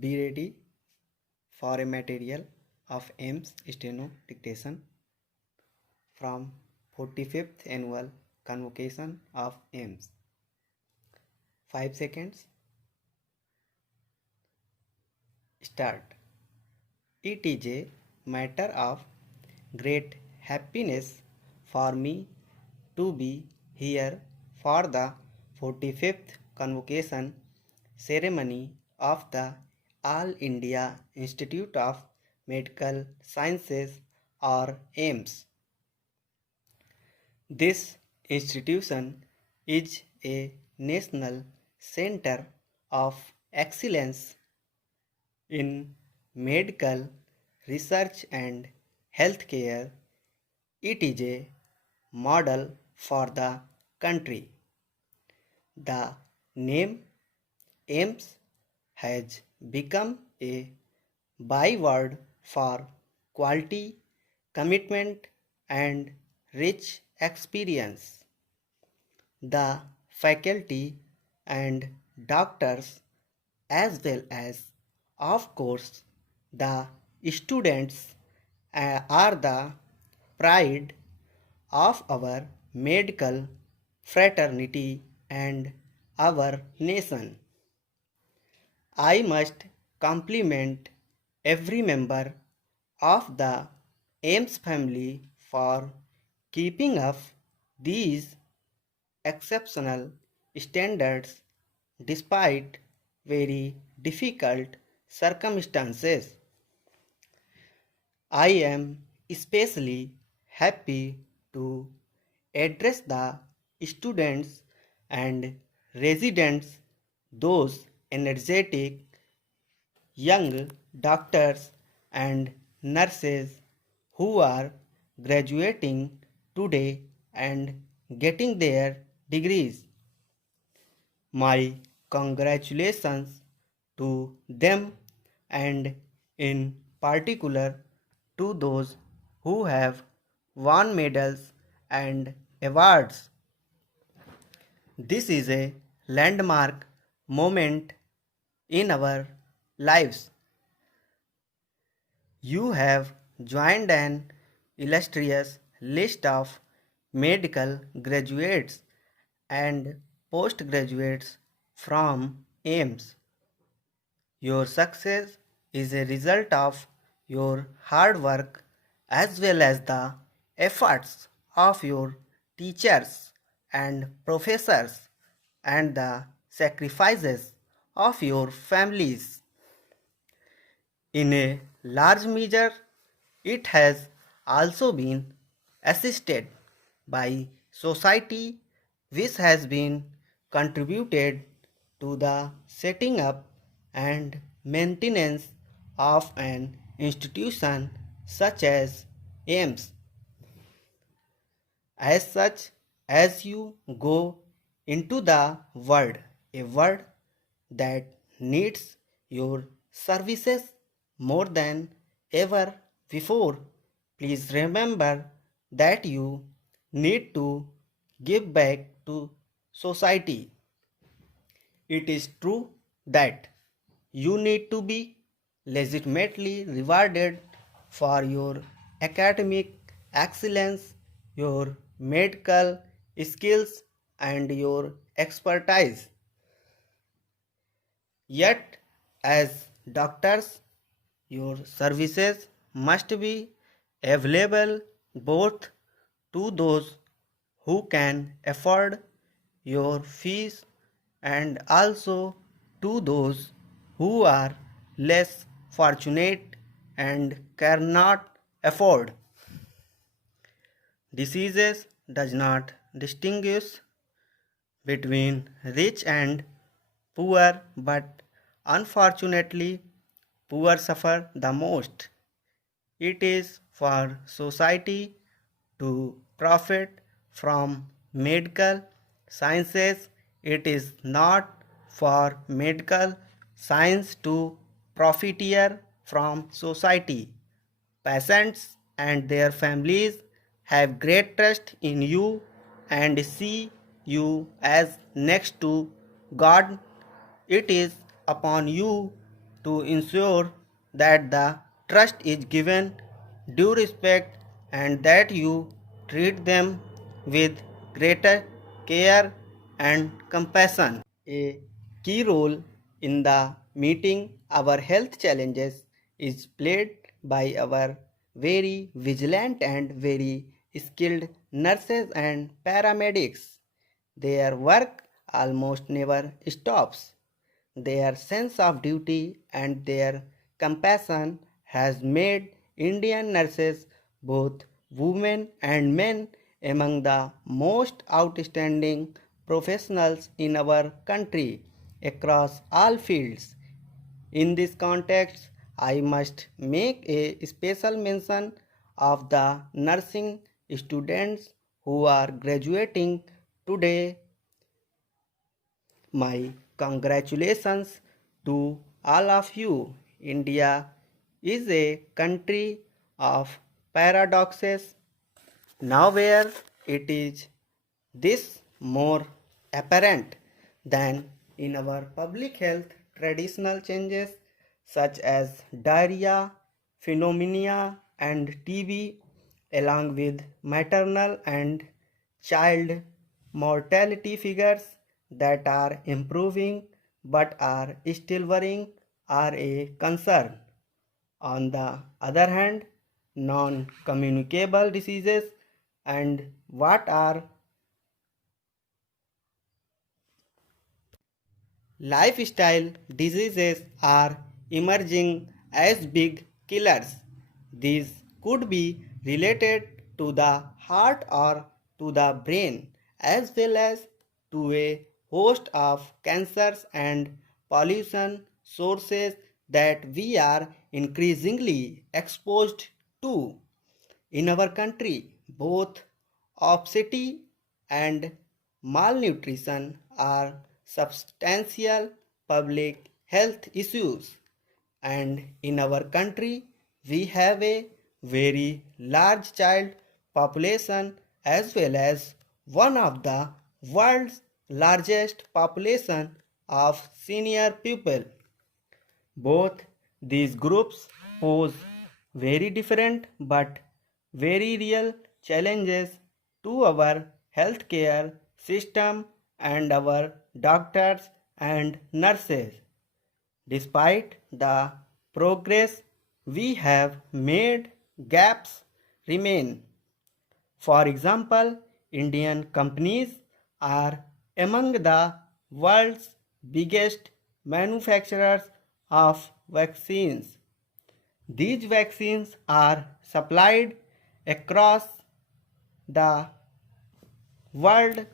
Be ready for a material of Aims steno dictation from 45th annual convocation of Aims. 5 seconds. Start. It is a matter of great happiness for me to be here for the 45th convocation ceremony of the All India Institute of Medical Sciences or AIIMS. This institution is a national center of excellence in medical research and healthcare. It is a model for the country. The name AIIMS has become a byword for quality, commitment, and rich experience. The faculty and doctors, as well as, of course, the students, are the pride of our medical fraternity and our nation. I must compliment every member of the AIIMS family for keeping up these exceptional standards despite very difficult circumstances. I am especially happy to address the students and residents, those energetic young doctors and nurses who are graduating today and getting their degrees. My congratulations to them, and in particular to those who have won medals and awards. This is a landmark moment in our lives. You have joined an illustrious list of medical graduates and postgraduates from AIIMS. Your success is a result of your hard work as well as the efforts of your teachers and professors and the sacrifices of your families. In a large measure, it has also been assisted by society, which has been contributed to the setting up and maintenance of an institution such as AIIMS. As such, as you go into the world, a world that needs your services more than ever before, please remember that you need to give back to society. It is true that you need to be legitimately rewarded for your academic excellence, your medical skills, and your expertise. Yet, as doctors, your services must be available both to those who can afford your fees and also to those who are less fortunate and cannot afford. Diseases does not distinguish between rich and poor, but unfortunately poor suffer the most. It is for society to profit from medical sciences. It is not for medical science to profiteer from society. Patients and their families have great trust in you and see you as next to God. It is upon you to ensure that the trust is given due respect and that you treat them with greater care and compassion. A key role in the meeting our health challenges is played by our very vigilant and very skilled nurses and paramedics. Their work almost never stops. Their sense of duty and their compassion has made Indian nurses, both women and men, among the most outstanding professionals in our country across all fields. In this context, I must make a special mention of the nursing students who are graduating today. My congratulations to all of you. India is a country of paradoxes. Nowhere it is this more apparent than in our public health traditional changes such as diarrhea, pneumonia, and TB, along with maternal and child mortality figures that are improving but are still worrying are a concern. On the other hand, non communicable diseases and what are lifestyle diseases are emerging as big killers. These could be related to the heart or to the brain, as well as to a host of cancers and pollution sources that we are increasingly exposed to. In our country, both obesity and malnutrition are substantial public health issues, and in our country, we have a very large child population as well as one of the world's largest population of senior people. Both these groups pose very different but very real challenges to our healthcare system and our doctors and nurses. Despite the progress we have made, gaps remain. For example, Indian companies are among the world's biggest manufacturers of vaccines. These vaccines are supplied across the world.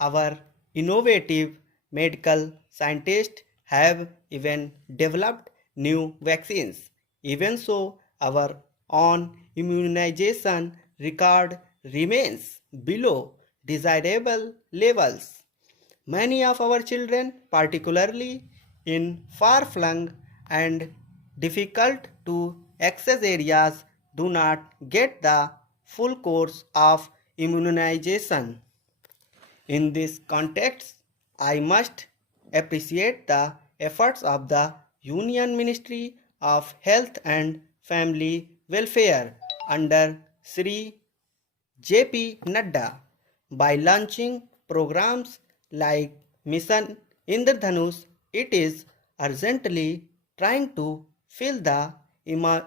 Our innovative medical scientists have even developed new vaccines. Even so, our own immunization record remains below desirable levels. Many of our children, particularly in far flung and difficult to access areas, do not get the full course of immunization. In this context, I must appreciate the efforts of the Union Ministry of Health and Family Welfare under Sri JP Nadda by launching programs like Mission Indradhanush. It is urgently trying to fill the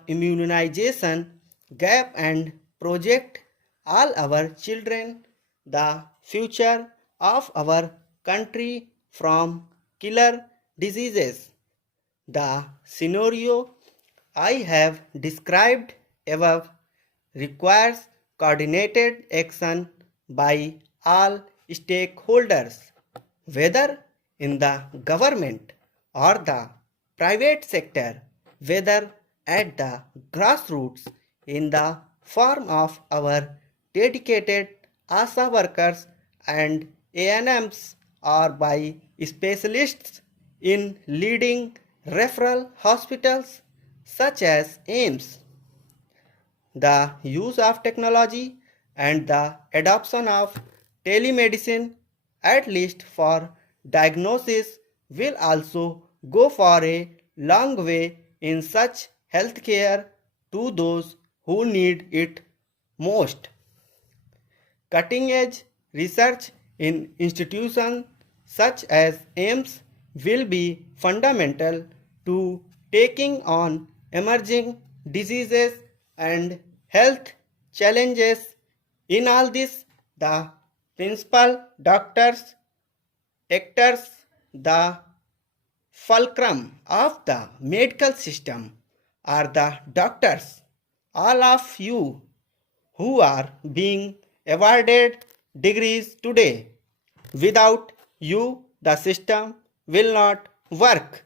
immunization gap and project all our children, the future of our country, from killer diseases. The scenario I have described above requires coordinated action by all stakeholders, whether in the government or the private sector, whether at the grassroots in the form of our dedicated ASA workers and ANMs or by specialists in leading referral hospitals such as AIIMS. The use of technology and the adoption of telemedicine, at least for diagnosis, will also go for a long way in such healthcare to those who need it most. Cutting edge research in institutions such as Aims will be fundamental to taking on emerging diseases and health challenges. In all this, the principal doctors, actors, the fulcrum of the medical system are the doctors, all of you who are being awarded degrees today. Without you, the system will not work.